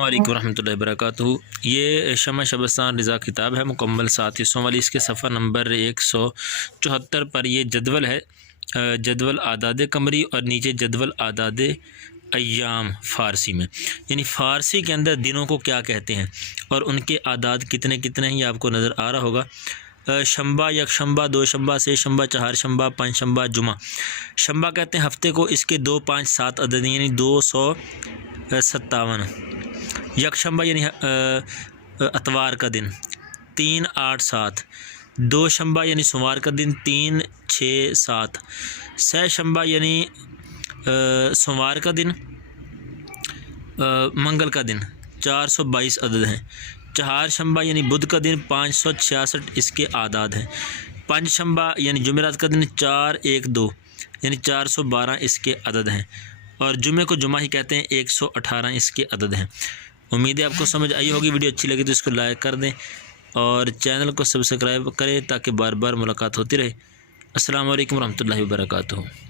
वालेकुम रहमतुल्लाहि वबरकातुहू। ये शमा शबस्तान रज़ा किताब है मुकम्मल 7 हिस्सों वाली। इसके सफ़ा नंबर 174 पर ये जदवल है, जदवल आदाद कमरी और नीचे जदवल आदाद अय्याम फ़ारसी में, यानी फ़ारसी के अंदर दिनों को क्या कहते हैं और उनके आदाद कितने कितने हैं ये आपको नज़र आ रहा होगा। शंबा, यकशंबा, दो शंबा, से शंबा, चार शंबा, पाँच शंबा, जुमा। शंबा कहते हैं हफ्ते को, इसके 2, 5, 7 अदद यानी 257। यकशंबा यानी अतवार का दिन 3, 8, 7। दो शंबा यानी सोमवार का दिन 3, 6, 7। सह शंबा यानी सोमवार का दिन, मंगल का दिन 422 अदद हैं। चार शंबा यानी बुध का दिन 566 इसके आदाद हैं। पंज शंबा यानी जुमेरात का दिन 4, 1, 2 यानी 412 इसके अदद हैं। और जुमे को जुमा ही कहते हैं, 118 इसके अदद हैं। उम्मीद है आपको समझ आई होगी। वीडियो अच्छी लगी तो इसको लाइक कर दें और चैनल को सब्सक्राइब करें ताकि बार बार मुलाकात होती रहे। अस्सलाम वालेकुम रहमतुल्लाहि व बरकातुहू।